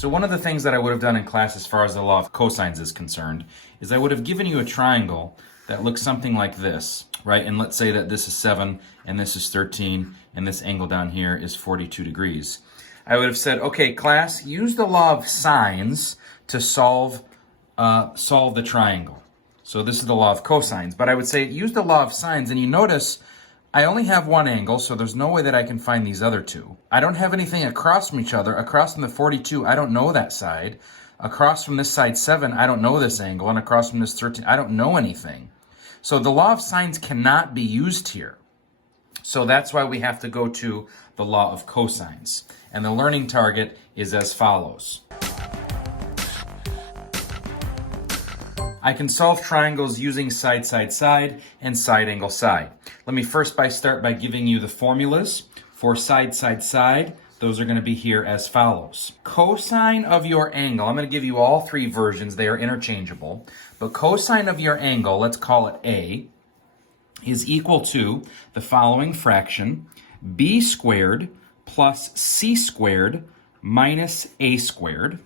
So one of the things that I would have done in class as far as the law of cosines is concerned is I would have given you a triangle that looks something like this, right? And let's say that this is 7 and this is 13 and this angle down here is 42 degrees. I would have said, okay, class, use the law of sines to solve the triangle. So this is the law of cosines, but I would say use the law of sines, and you notice I only have one angle, so there's no way that I can find these other two. I don't have anything across from each other. Across from the 42, I don't know that side. Across from this side 7, I don't know this angle, and across from this 13, I don't know anything. So the law of sines cannot be used here. So that's why we have to go to the law of cosines. And the learning target is as follows. I can solve triangles using side, side, side, and side, angle, side. Let me first start by giving you the formulas for side, side, side. Those are going to be here as follows. Cosine of your angle, I'm going to give you all three versions. They are interchangeable. But cosine of your angle, let's call it A, is equal to the following fraction, B squared plus C squared minus A squared,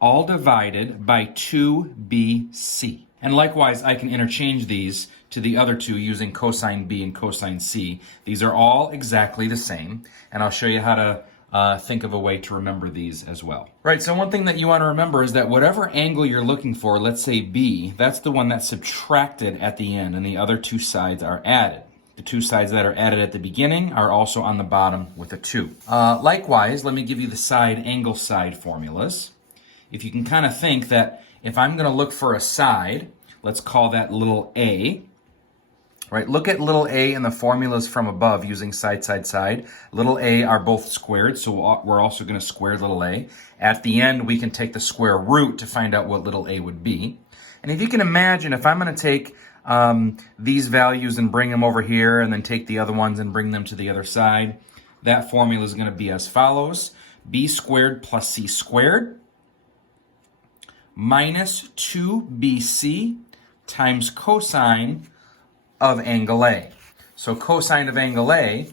all divided by 2BC. And likewise, I can interchange these to the other two using cosine B and cosine C. These are all exactly the same, and I'll show you how to think of a way to remember these as well. Right, so one thing that you want to remember is that whatever angle you're looking for, let's say B, that's the one that's subtracted at the end, and the other two sides are added. The two sides that are added at the beginning are also on the bottom with a 2. Likewise, let me give you the side, angle, side formulas. If you can kind of think that if I'm going to look for a side, let's call that little a, right? Look at little a in the formulas from above using side, side, side. Little a are both squared, so we're also going to square little a. At the end, we can take the square root to find out what little a would be. And if you can imagine, if I'm going to take these values and bring them over here and then take the other ones and bring them to the other side, that formula is going to be as follows. B squared plus C squared minus 2BC times cosine of angle A. So cosine of angle A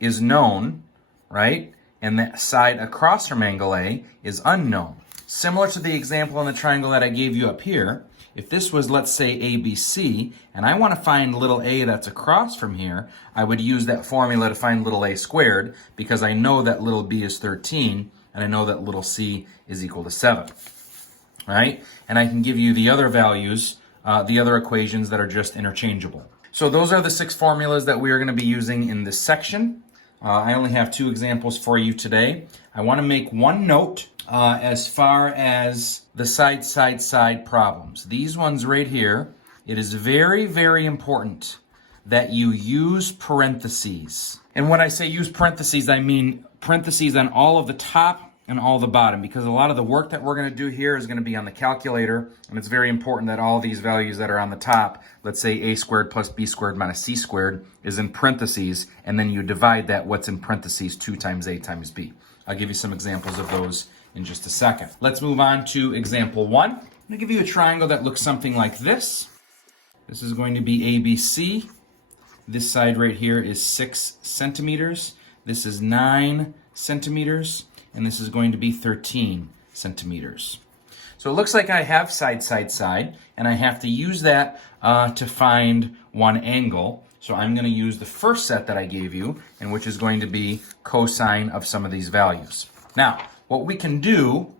is known, right? And the side across from angle A is unknown. Similar to the example in the triangle that I gave you up here, if this was, let's say, ABC, and I want to find little a that's across from here, I would use that formula to find little a squared, because I know that little b is 13, and I know that little c is equal to 7. Right? And I can give you the other values, the other equations that are just interchangeable. So those are the 6 formulas that we are going to be using in this section. I only have 2 examples for you today. I want to make one note as far as the side, side, side problems. These ones right here, it is very, very important that you use parentheses. And when I say use parentheses, I mean parentheses on all of the top and all the bottom, because a lot of the work that we're going to do here is going to be on the calculator, and it's very important that all these values that are on the top, let's say a squared plus b squared minus c squared, is in parentheses, and then you divide that what's in parentheses 2 times a times b. I'll give you some examples of those in just a second. Let's move on to example 1. I'm going to give you a triangle that looks something like this. This is going to be ABC. This side right here is 6 centimeters. This is 9 centimeters. And this is going to be 13 centimeters. So it looks like I have side, side, side, and I have to use that to find one angle. So I'm going to use the first set that I gave you, and which is going to be cosine of some of these values. Now, what we can do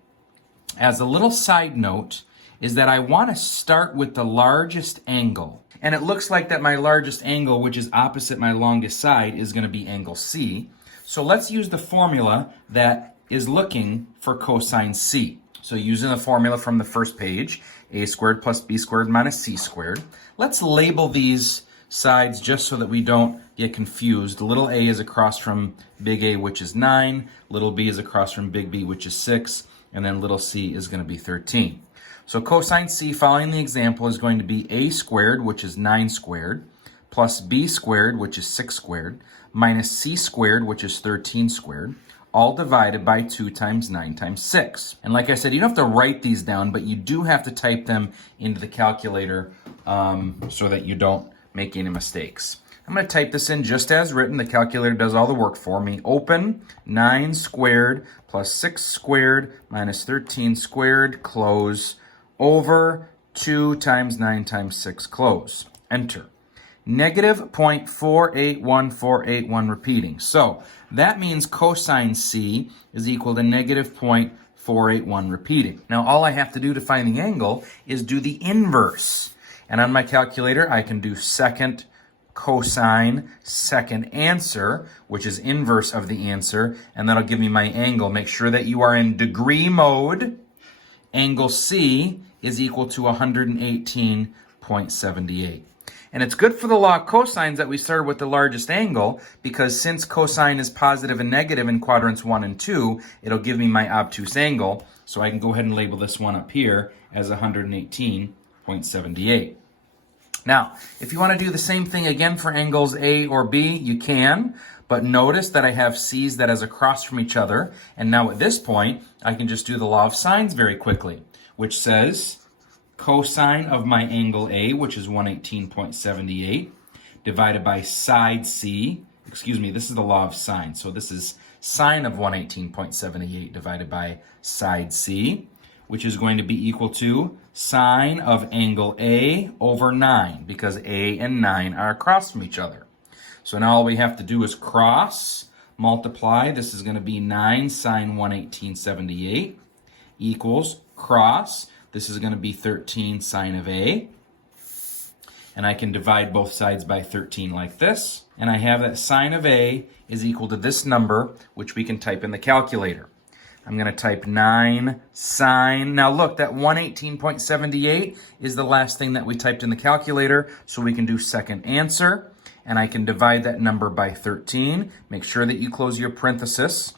as a little side note is that I want to start with the largest angle. And it looks like that my largest angle, which is opposite my longest side, is going to be angle C. So let's use the formula that is looking for cosine C. So using the formula from the first page, a squared plus b squared minus c squared, let's label these sides just so that we don't get confused. Little a is across from big A, which is 9. Little b is across from big B, which is 6. And then little c is going to be 13. So cosine C, following the example, is going to be a squared, which is 9 squared, plus b squared, which is 6 squared, minus c squared, which is 13 squared, all divided by 2 times 9 times 6. And like I said, you don't have to write these down, but you do have to type them into the calculator so that you don't make any mistakes. I'm going to type this in just as written. The calculator does all the work for me. Open 9 squared plus 6 squared minus 13 squared, close, over 2 times 9 times 6, close. Enter. Negative 0.481481 repeating. So that means cosine C is equal to negative 0.481 repeating. Now all I have to do to find the angle is do the inverse. And on my calculator, I can do second cosine, second answer, which is inverse of the answer, and that'll give me my angle. Make sure that you are in degree mode. Angle C is equal to 118.78. And it's good for the law of cosines that we started with the largest angle, because since cosine is positive and negative in quadrants 1 and 2, it'll give me my obtuse angle. So I can go ahead and label this one up here as 118.78. Now, if you want to do the same thing again for angles A or B, you can, but notice that I have C's that is across from each other, and now at this point, I can just do the law of sines very quickly, which says cosine of my angle A, which is 118.78, divided by side C, this is the law of sines, so this is sine of 118.78 divided by side C, which is going to be equal to sine of angle A over 9, because A and 9 are across from each other. So now all we have to do is cross, multiply. This is going to be 9 sine 118.78 equals cross. This is going to be 13 sine of A. And I can divide both sides by 13 like this. And I have that sine of A is equal to this number, which we can type in the calculator. I'm going to type 9 sine. Now look, that 118.78 is the last thing that we typed in the calculator, so we can do second answer. And I can divide that number by 13. Make sure that you close your parenthesis.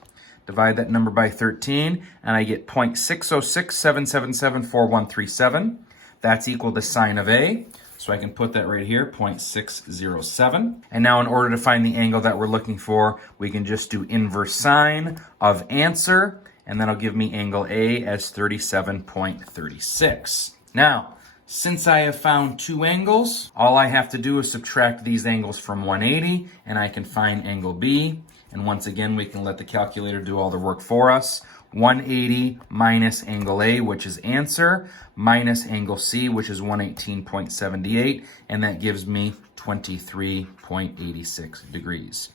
Divide that number by 13, and I get 0.606777437. That's equal to sine of A. So I can put that right here, 0.607. And now in order to find the angle that we're looking for, we can just do inverse sine of answer, and that'll give me angle A as 37.36. Now, since I have found two angles, all I have to do is subtract these angles from 180, and I can find angle B. And once again, we can let the calculator do all the work for us. 180 minus angle A, which is answer, minus angle C, which is 118.78, and that gives me 23.86 degrees.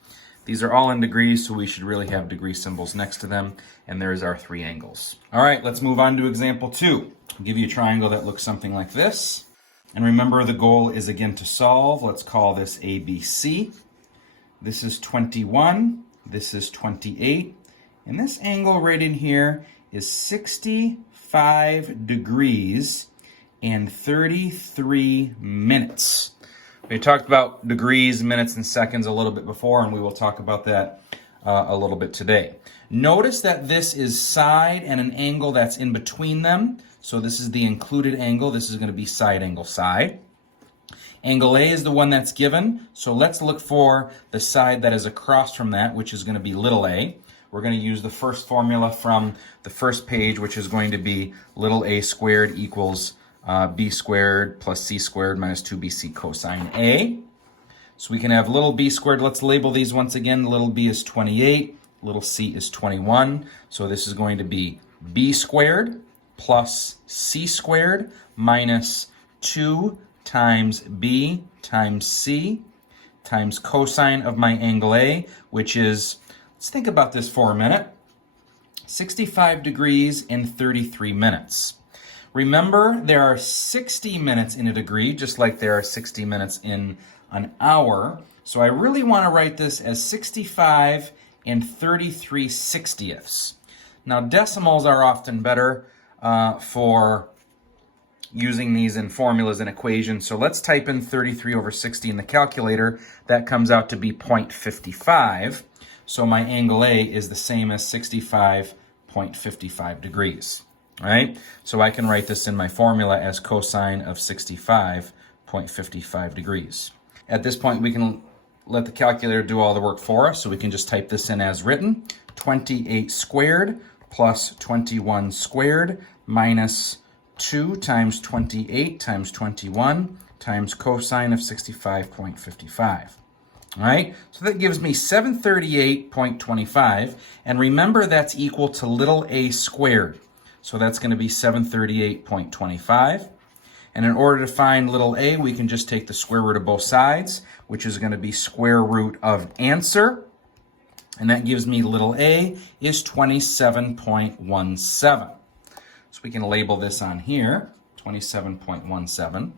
These are all in degrees, so we should really have degree symbols next to them, and there's our three angles. All right, let's move on to example 2. I'll give you a triangle that looks something like this. And remember, the goal is again to solve. Let's call this ABC. This is 21, this is 28, and this angle right in here is 65 degrees and 33 minutes. We talked about degrees, minutes, and seconds a little bit before, and we will talk about that a little bit today. Notice that this is side and an angle that's in between them. So this is the included angle. This is going to be side angle side. Angle A is the one that's given, so let's look for the side that is across from that, which is going to be little a. We're going to use the first formula from the first page, which is going to be little a squared equals b squared plus c squared minus 2bc cosine A. So we can have little b squared. Let's label these once again. Little b is 28, little c is 21. So this is going to be b squared plus c squared minus 2 times b times c times cosine of my angle A, which is, let's think about this for a minute, 65 degrees and 33 minutes. Remember, there are 60 minutes in a degree, just like there are 60 minutes in an hour. So I really want to write this as 65 and 33 sixtieths. Now, decimals are often better for using these in formulas and equations. So let's type in 33 over 60 in the calculator. That comes out to be 0.55. So my angle A is the same as 65.55 degrees. All right? So I can write this in my formula as cosine of 65.55 degrees. At this point, we can let the calculator do all the work for us. So we can just type this in as written. 28 squared plus 21 squared minus 2 times 28 times 21 times cosine of 65.55. All right, so that gives me 738.25. And remember, that's equal to little a squared. So that's going to be 738.25. And in order to find little a, we can just take the square root of both sides, which is going to be square root of answer. And that gives me little a is 27.17. So we can label this on here, 27.17.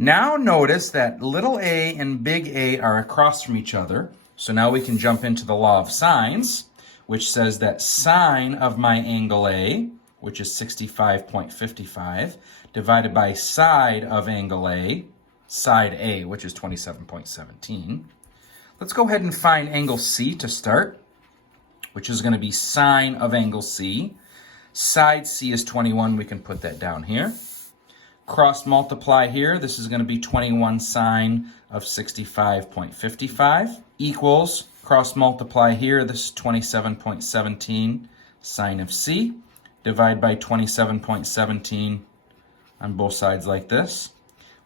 Now notice that little a and big A are across from each other. So now we can jump into the law of sines, which says that sine of my angle A, which is 65.55, divided by side of angle A, side A, which is 27.17. Let's go ahead and find angle C to start, which is going to be sine of angle C. Side C is 21. We can put that down here. Cross multiply here. This is going to be 21 sine of 65.55 equals, cross multiply here. This is 27.17 sine of C. Divide by 27.17 on both sides like this,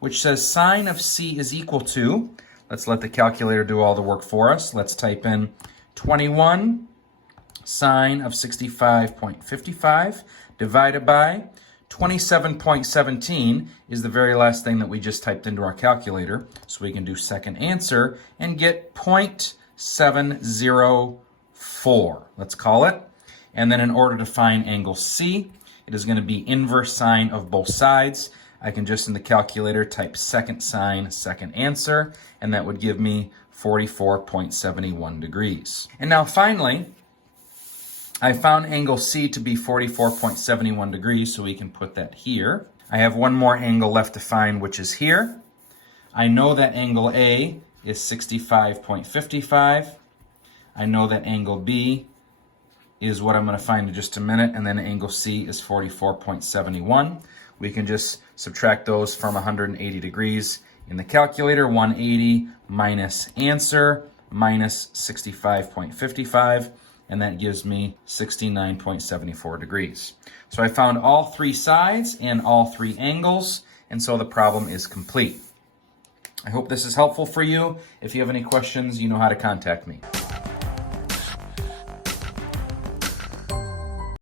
which says sine of C is equal to, let's let the calculator do all the work for us. Let's type in 21 sine of 65.55 divided by 27.17 is the very last thing that we just typed into our calculator. So we can do second answer and get 0.704, let's call it. And then in order to find angle C, it is going to be inverse sine of both sides. I can just in the calculator type second sine, second answer, and that would give me 44.71 degrees. And now finally, I found angle C to be 44.71 degrees, so we can put that here. I have one more angle left to find, which is here. I know that angle A is 65.55. I know that angle B is what I'm going to find in just a minute, and then angle C is 44.71. We can just subtract those from 180 degrees in the calculator. 180 minus answer minus 65.55, and that gives me 69.74 degrees. So I found all three sides and all three angles, and so the problem is complete. I hope this is helpful for you. If you have any questions, you know how to contact me.